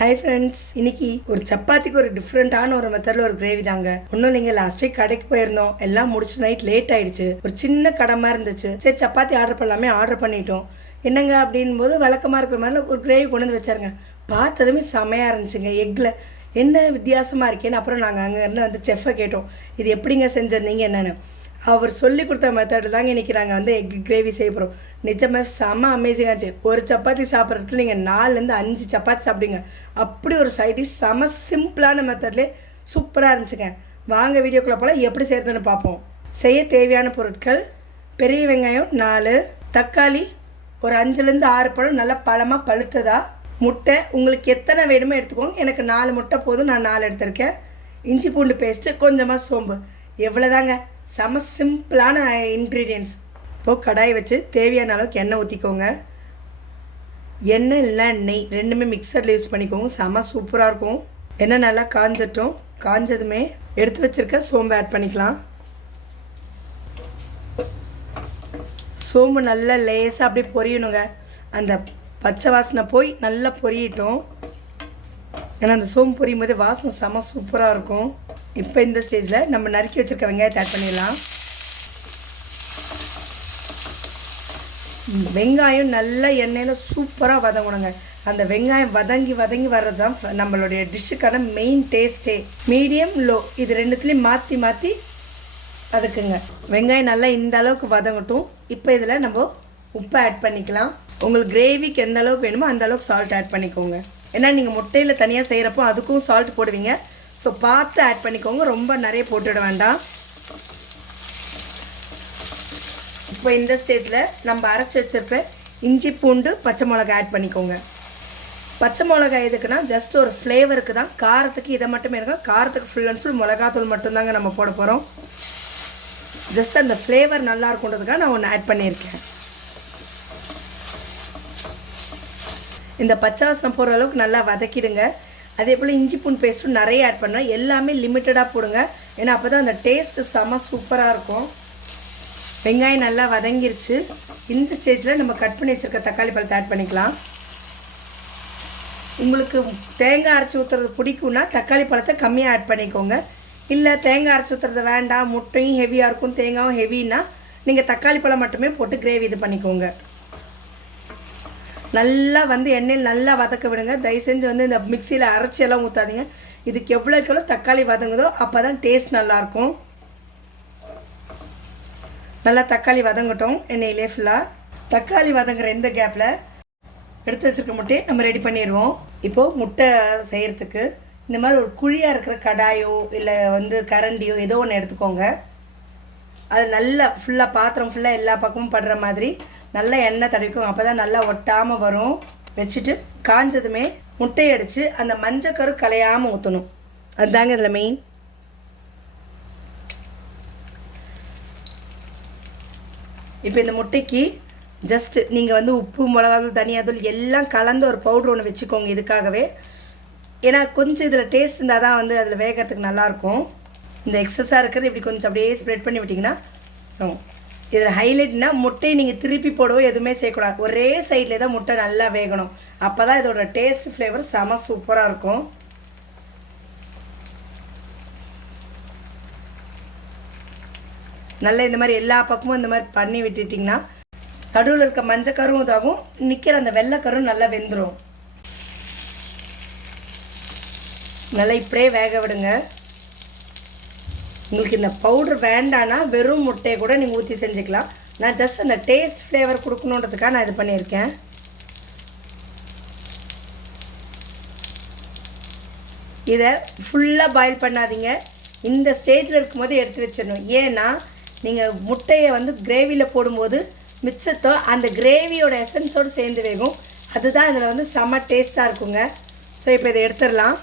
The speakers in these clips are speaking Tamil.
ஹாய் ஃப்ரெண்ட்ஸ் இன்னைக்கு ஒரு சப்பாத்திக்கு ஒரு டிஃப்ரெண்ட்டான ஒரு மெத்தடில் ஒரு கிரேவி தாங்க. ஒன்றும் இல்லைங்க லாஸ்ட் வீக் கடைக்கு போயிருந்தோம். எல்லாம் முடிச்சு நைட் லேட் ஆயிடுச்சு. ஒரு சின்ன கடை மாதிரி இருந்துச்சு. சரி சப்பாத்தி ஆர்டர் பண்ணலாமே ஆர்டர் பண்ணிட்டோம். என்னங்க அப்படின் போது வழக்கமாக இருக்கிற மாதிரி ஒரு கிரேவி கொண்டு வந்து வச்சாருங்க. பார்த்ததுமே செமையாக இருந்துச்சுங்க எக்கில் என்ன வித்தியாசமாக இருக்கேன்னு அப்புறம் நாங்கள் அங்கேருந்து வந்து செஃப்பை கேட்டோம். இது எப்படிங்க செஞ்சிருந்தீங்க என்னென்னு. அவர் சொல்லி கொடுத்த மெத்தடு தாங்க இன்றைக்கி நாங்கள் வந்து எக் கிரேவி செய்ய போகிறோம் நிஜமே செம்ம அமேசிங்காக இருந்துச்சு. ஒரு சப்பாத்தி சாப்பிட்றதுல நீங்கள் நாலுலேருந்து அஞ்சு சப்பாத்தி சாப்பிடுங்க அப்படி ஒரு சைட் டிஷ் சிம்பிளான மெத்தட்லேயே சூப்பராக இருந்துச்சுங்க. வாங்க வீடியோக்குள்ளே போல் எப்படி செய்கிறதுன்னு பார்ப்போம். செய்ய தேவையான பொருட்கள் பெரிய வெங்காயம் நாலு தக்காளி ஒரு அஞ்சுலேருந்து ஆறு பழம் நல்லா பழமாக பழுத்ததா? முட்டை உங்களுக்கு எத்தனை வேணுமோ எடுத்துக்கோங்க. எனக்கு நாலு முட்டை போதும் நான் நாலு எடுத்திருக்கேன். இஞ்சி பூண்டு பேஸ்ட்டு கொஞ்சமாக சோம்பு. எவ்வளோதாங்க செம சிம்பிளான இன்க்ரீடியன்ஸ் இப்போது கடாய் வச்சு தேவையான அளவுக்கு எண்ணெய் ஊற்றிக்கோங்க எண்ணெய் இல்லை நெய் ரெண்டுமே மிக்சரில் யூஸ் பண்ணிக்கோங்க. செம சூப்பராக இருக்கும். எண்ணெய் நல்லா காஞ்சட்டும். காஞ்சதுமே எடுத்து வச்சுருக்க சோம்பு ஆட் பண்ணிக்கலாம். சோம்பு நல்லா லேசாக அப்படியே பொரியணுங்க. அந்த பச்சை வாசனை போய் நல்லா பொரியட்டும். ஏன்னா அந்த சோம்பு பொரியும் போது வாசனை செம சூப்பராக இருக்கும். இப்போ இந்த ஸ்டேஜில் நம்ம நறுக்கி வச்சுருக்க வெங்காயத்தை ஆட் பண்ணிடலாம். வெங்காயம் நல்லா எண்ணெயில் சூப்பராக வதங்கணுங்க. அந்த வெங்காயம் வதங்கி வதங்கி வர்றது தான் ஃப- நம்மளுடைய டிஷ்ஷுக்கான மெயின் டேஸ்ட்டே மீடியம் லோ இது ரெண்டுத்துலேயும் மாற்றி மாற்றி வதக்குங்க. வெங்காயம் நல்லா இந்த அளவுக்கு வதங்கட்டும். இப்போ இதில் நம்ம உப்பை ஆட் பண்ணிக்கலாம். உங்களுக்கு கிரேவிக்கு எந்த அளவுக்கு வேணுமோ அந்த அளவுக்கு சால்ட் ஆட் பண்ணிக்கோங்க. ஏன்னா நீங்கள் முட்டையில் தனியாக செய்கிறப்போ அதுக்கும் சால்ட் போடுவீங்க. ஸோ பார்த்து ஆட் பண்ணிக்கோங்க. ரொம்ப நிறைய போட்டுவிட வேண்டாம். இப்போ இந்த ஸ்டேஜில் நம்ம அரைச்சி வச்சிருக்கிற இஞ்சி பூண்டு பச்சை மிளகாய் ஆட் பண்ணிக்கோங்க. பச்சை மிளகாய் எதுக்குன்னா ஜஸ்ட் ஒரு ஃப்ளேவருக்கு தான். காரத்துக்கு இதை மட்டுமே இருக்கும் காரத்துக்கு ஃபுல் அண்ட் ஃபுல் மிளகாத்தூள் மட்டும்தாங்க நம்ம போட போகிறோம் ஜஸ்ட் அந்த ஃப்ளேவர் நல்லா இருக்குன்றதுக்காக நான் ஒன்று ஆட் பண்ணியிருக்கேன். இந்த பச்சை வாசம் போகிற அளவுக்கு நல்லா வதக்கிடுங்க. அதே போல் இஞ்சி பூண்டு பேஸ்ட்டும் நிறைய ஆட் பண்ணோம் எல்லாமே லிமிட்டடாக போடுங்க. ஏன்னா அப்போ தான் அந்த டேஸ்ட்டு செம சூப்பராக இருக்கும். வெங்காயம் நல்லா வதங்கிருச்சு. இந்த ஸ்டேஜில் நம்ம கட் பண்ணி வச்சுருக்க தக்காளி பழத்தை ஆட் பண்ணிக்கலாம். உங்களுக்கு தேங்காய் அரைச்சி ஊற்றுறது பிடிக்கும்னா தக்காளி பழத்தை கம்மியாக ஆட் பண்ணிக்கோங்க. இல்லை தேங்காய் அரைச்சி ஊற்றுறது வேண்டாம். முட்டையும் ஹெவியாக இருக்கும். தேங்காயும் ஹெவின்னா நீங்கள் தக்காளி பழம் மட்டுமே போட்டு கிரேவி இது பண்ணிக்கோங்க. நல்லா வந்து எண்ணெயில் நல்லா வதக்க விடுங்க. தயவு செஞ்சு வந்து இந்த மிக்சியில் அரைச்சி எல்லாம் ஊற்றாதீங்க இதுக்கு எவ்வளோக்கு எவ்வளோ தக்காளி வதங்குதோ அப்போ தான் டேஸ்ட் நல்லாயிருக்கும் நல்லா தக்காளி வதங்கட்டும் எண்ணெயிலே ஃபுல்லாக தக்காளி வதங்குற இந்த கேப்பில் எடுத்து வச்சிருக்க முட்டையை நம்ம ரெடி பண்ணிடுவோம். இப்போது முட்டை செய்கிறதுக்கு இந்த மாதிரி ஒரு குழியாக இருக்கிற கடாயோ இல்லை வந்து கரண்டியோ ஏதோ ஒன்று எடுத்துக்கோங்க. அது நல்லா ஃபுல்லாக பாத்திரம் ஃபுல்லாக எல்லா பக்கமும் படுற மாதிரி நல்லா எண்ணெய் தடவிக்கும். அப்போ தான் நல்லா ஒட்டாமல் வரும். வச்சுட்டு காஞ்சதுமே முட்டையை அடித்து அந்த மஞ்சக்கரு கலையாமல் ஊற்றணும் அதுதாங்க இதில் மெயின் இப்போ இந்த முட்டைக்கு ஜஸ்ட்டு நீங்கள் வந்து உப்பு மிளகாத்தூள் தனியாத்தூள் எல்லாம் கலந்து ஒரு பவுட்ரு ஒன்று வச்சுக்கோங்க இதுக்காகவே. ஏன்னா கொஞ்சம் இதில் டேஸ்ட் இருந்தால் தான் வந்து அதில் வேகிறதுக்கு நல்லாயிருக்கும் இந்த எக்ஸஸாக இருக்கிறது இப்படி கொஞ்சம் அப்படியே ஸ்ப்ரெட் பண்ணி விட்டிங்கன்னா இதில் ஹைலைட்னா முட்டையை நீங்கள் திருப்பி போடவோ எதுவுமே செய்யக்கூடாது. ஒரே சைட்லேயே தான் முட்டை நல்லா வேகணும். அப்போ தான் இதோட டேஸ்ட் ஃப்ளேவர் செம சூப்பராக இருக்கும். நல்லா இந்த மாதிரி எல்லா பக்கமும் இந்த மாதிரி பண்ணி விட்டுட்டிங்கன்னா நடுவில் இருக்க மஞ்சக்கரும் இதாகும். நிற்கிற அந்த வெள்ளைக்கரும் நல்லா வெந்துடும் நல்லா இப்படியே வேக விடுங்க. உங்களுக்கு இந்த பவுடர் வேண்டான்னா வெறும் முட்டையை கூட நீங்கள் ஊற்றி செஞ்சுக்கலாம். நான் ஜஸ்ட் அந்த டேஸ்ட் ஃப்ளேவர் கொடுக்கணுன்றதுக்காக நான் இது பண்ணியிருக்கேன். இதை ஃபுல்லாக பாயில் பண்ணாதீங்க. இந்த ஸ்டேஜில் இருக்கும்போது எடுத்து வச்சிடணும். ஏன்னா நீங்கள் முட்டையை வந்து கிரேவியில் போடும்போது மிச்சத்தோ அந்த கிரேவியோட எசன்ஸோடு சேர்ந்து வேகும். அதுதான் இதில் வந்து செம்ம டேஸ்ட்டாக இருக்குங்க. ஸோ இப்போ இதை எடுத்துடலாம்.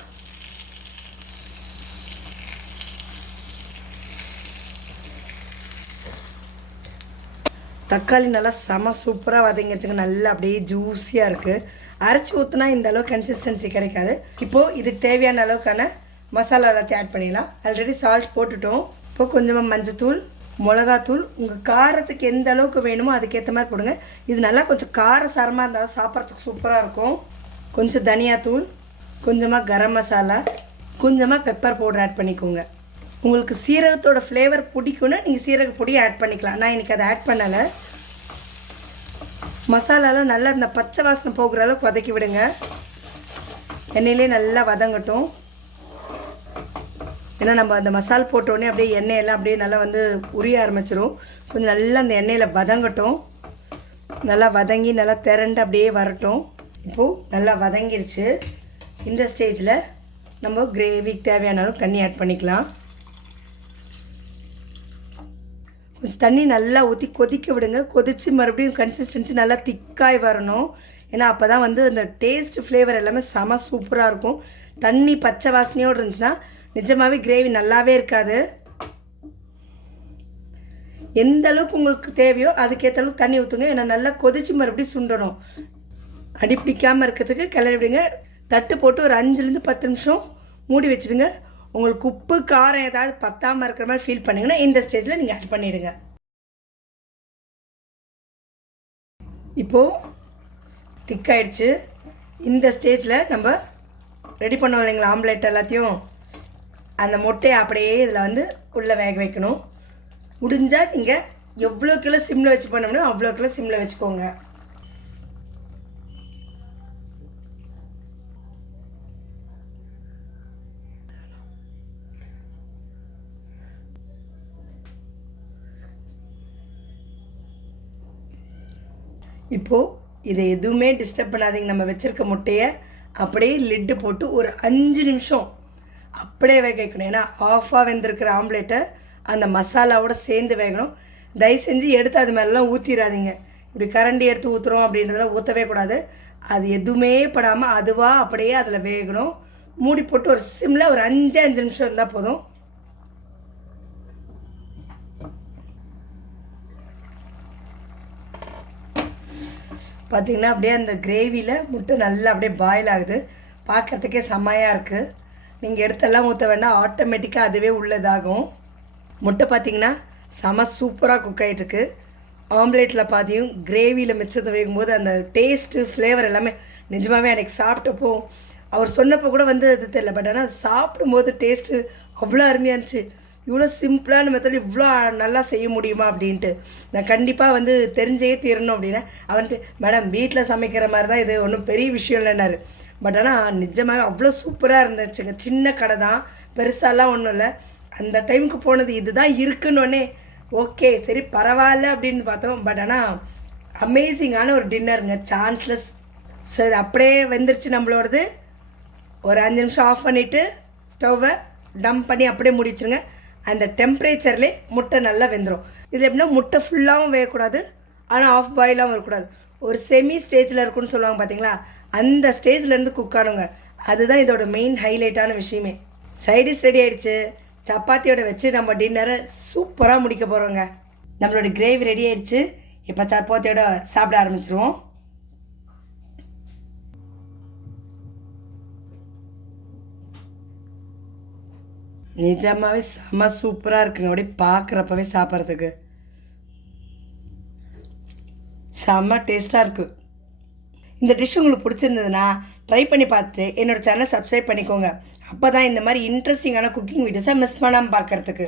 தக்காளி நல்லா செம சூப்பராக வதங்கிடுச்சுங்க நல்லா அப்படியே ஜூஸியாக இருக்குது அரைச்சி ஊற்றினா இந்த அளவு கன்சிஸ்டன்சி கிடைக்காது. இப்போது இதுக்கு தேவையான அளவுக்கான மசாலா எல்லாத்தையும் ஆட் பண்ணிடலாம். ஆல்ரெடி சால்ட் போட்டுட்டோம். இப்போ கொஞ்சமாக மஞ்சத்தூள் மிளகாத்தூள் உங்கள் காரத்துக்கு எந்த அளவுக்கு வேணுமோ அதுக்கேற்ற மாதிரி போடுங்க. இது நல்லா கொஞ்சம் கார சாரமாக இருந்தால் சாப்பிட்றதுக்கு சூப்பராக இருக்கும். கொஞ்சம் தனியாத்தூள் கொஞ்சமாக கரம் மசாலா கொஞ்சமாக பெப்பர் பவுடர் ஆட் பண்ணிக்கோங்க. உங்களுக்கு சீரகத்தோட ஃப்ளேவர் பிடிக்குன்னா நீங்கள் சீரக பொடியை ஆட் பண்ணிக்கலாம். நான் இன்றைக்கி அதை ஆட் பண்ணலை. மசாலாலாம் நல்லா இந்த பச்சை வாசனை போகிற அளவுக்கு வதக்கி விடுங்க. எண்ணெயிலே நல்லா வதங்கட்டும். ஏன்னா நம்ம அந்த மசால் போட்டோடனே அப்படியே எண்ணெயெல்லாம் அப்படியே நல்லா வந்து உரிய ஆரம்பிச்சிடும் கொஞ்சம் நல்லா அந்த எண்ணெயில் வதங்கட்டும். நல்லா வதங்கி நல்லா திரண்டு அப்படியே வரட்டும். இப்போது நல்லா வதங்கிருச்சு. இந்த ஸ்டேஜில் நம்ம கிரேவிக்கு தேவையான அளவு தண்ணி ஆட் பண்ணிக்கலாம். கொஞ்சம் தண்ணி நல்லா ஊற்றி கொதிக்க விடுங்க. கொதித்து மறுபடியும் கன்சிஸ்டன்சி நல்லா திக்காய் வரணும். ஏன்னா அப்போ தான் வந்து அந்த டேஸ்ட் ஃப்ளேவர் எல்லாமே செம சூப்பராக இருக்கும். தண்ணி பச்சை வாசனையோடு இருந்துச்சுன்னா நிஜமாகவே கிரேவி நல்லாவே இருக்காது. எந்த அளவுக்கு உங்களுக்கு தேவையோ அதுக்கேற்ற அளவுக்கு தண்ணி ஊற்றுங்க ஏன்னா நல்லா கொதித்து மறுபடியும் சுண்டணும். அடி பிடிக்காமல் இருக்கிறதுக்கு கிளறி விடுங்க. தட்டு போட்டு ஒரு அஞ்சுலேருந்து பத்து நிமிஷம் மூடி வச்சுடுங்க. உங்களுக்கு உப்பு காரம் ஏதாவது பத்தாமல் இருக்கிற மாதிரி ஃபீல் பண்ணிங்கன்னா இந்த ஸ்டேஜில் நீங்கள் ஆட் பண்ணிவிடுங்க இப்போது திக்காயிடுச்சு இந்த ஸ்டேஜில் நம்ம ரெடி பண்ணோம் இல்லைங்களா? ஆம்லேட் எல்லாத்தையும். அந்த முட்டையை அப்படியே இதில் வந்து உள்ளே வேக வைக்கணும். முடிஞ்சால் நீங்கள் எவ்வளோ கிலோ சிம்மில் வச்சு பண்ணோம்னா அவ்வளோ கிலோ சிம்மில் வச்சுக்கோங்க. இப்போது இதை எதுவுமே டிஸ்டர்ப் பண்ணாதீங்க. நம்ம வச்சுருக்க முட்டையை அப்படியே லிட்டு போட்டு ஒரு அஞ்சு நிமிஷம் அப்படியே வேக வைக்கணும். ஏன்னா ஆஃபாக வெந்திருக்கிற ஆம்லேட்டை அந்த மசாலாவோட சேர்ந்து வேகணும். தயவு செஞ்சு எடுத்து அது மேலெலாம் ஊற்றிடாதீங்க இப்படி கரண்டி எடுத்து ஊற்றுறோம் அப்படின்றதெல்லாம் ஊற்றவே கூடாது. அது எதுவுமே படாமல் அதுவாக அப்படியே அதில் வேகணும். மூடி போட்டு ஒரு சிம்மில் ஒரு அஞ்சு அஞ்சு நிமிஷம் இருந்தால் போதும். பார்த்திங்கன்னா அப்படியே அந்த கிரேவியில் முட்டை நல்லா அப்படியே பாயில் ஆகுது. பார்க்குறதுக்கே செம்மையாக இருக்குது நீங்கள் எடுத்தெல்லாம் ஊற்ற வேண்டாம் ஆட்டோமேட்டிக்காக அதுவே உள்ளதாகும். முட்டை பார்த்திங்கன்னா செம சூப்பராக குக் ஆகிட்டுருக்கு ஆம்லேட்டில் பாதியும் கிரேவியில் மிச்சத்தை வைக்கும்போது அந்த டேஸ்ட்டு ஃப்ளேவர் எல்லாமே நிஜமாகவே எனக்கு சாப்பிட்டப்போ அவர் சொன்னப்போ கூட வந்து அது தெரியல. பட் ஆனால் சாப்பிடும்போது டேஸ்ட்டு அவ்வளோ அருமையாக இருந்துச்சு. இவ்வளோ சிம்பிளான மெத்தட் இவ்வளோ நல்லா செய்ய முடியுமா அப்படின்ட்டு. நான் கண்டிப்பாக வந்து தெரிஞ்சே தீரணும் அப்படின்னா அவன்ட்டு மேடம் வீட்டில் சமைக்கிற மாதிரி தான் இது ஒன்றும் பெரிய விஷயம் இல்லைன்னாரு. பட் ஆனால் நிஜமாக அவ்வளோ சூப்பராக இருந்துச்சுங்க. சின்ன கடை தான். பெருசாலாம் ஒன்றும் இல்லை. அந்த டைமுக்கு போனது இதுதான் இருக்குன்னொன்னே ஓகே சரி பரவாயில்ல அப்படின்னு பார்த்தோம். பட் ஆனால் அமேசிங்கான ஒரு டின்னருங்க. சான்ஸ்லெஸ். சரி அப்படியே வெந்துருச்சு நம்மளோடது. ஒரு அஞ்சு நிமிஷம் ஆஃப் பண்ணிவிட்டு ஸ்டவ்வை டம்ப் பண்ணி அப்படியே முடிச்சுருங்க. அந்த டெம்பரேச்சர்லே முட்டை நல்லா வெந்துடும் இது எப்படின்னா முட்டை ஃபுல்லாகவும் வேகக்கூடாது ஆனால் ஆஃப் பாயிலாகவும் இருக்கக்கூடாது ஒரு செமி ஸ்டேஜில் இருக்குன்னு சொல்லுவாங்க பார்த்தீங்களா அந்த ஸ்டேஜ்லேருந்து குக் ஆனுங்க. அதுதான் இதோட மெயின் ஹைலைட்டான விஷயமே. சைடிஷ் ரெடி ஆயிடுச்சு. சப்பாத்தியோட வச்சு நம்ம டின்னரை சூப்பராக முடிக்க போகிறோங்க நம்மளோட கிரேவி ரெடி ஆயிடுச்சு. இப்போ சப்பாத்தியோட சாப்பிட ஆரம்பிச்சிருவோம். நிஜமாகவே செம சூப்பராக இருக்குங்க. அப்படியே பார்க்குறப்பவே சாப்பிட்றதுக்கு. செம்ம டேஸ்ட்டாக இருக்குது இந்த டிஷ் உங்களுக்கு பிடிச்சிருந்ததுன்னா ட்ரை பண்ணி பார்த்துட்டு என்னோடய சேனலை சப்ஸ்கிரைப் பண்ணிக்கோங்க. அப்போ தான் இந்த மாதிரி இன்ட்ரெஸ்டிங்கான குக்கிங் வீடியோஸை மிஸ் பண்ணாமல் பார்க்குறதுக்கு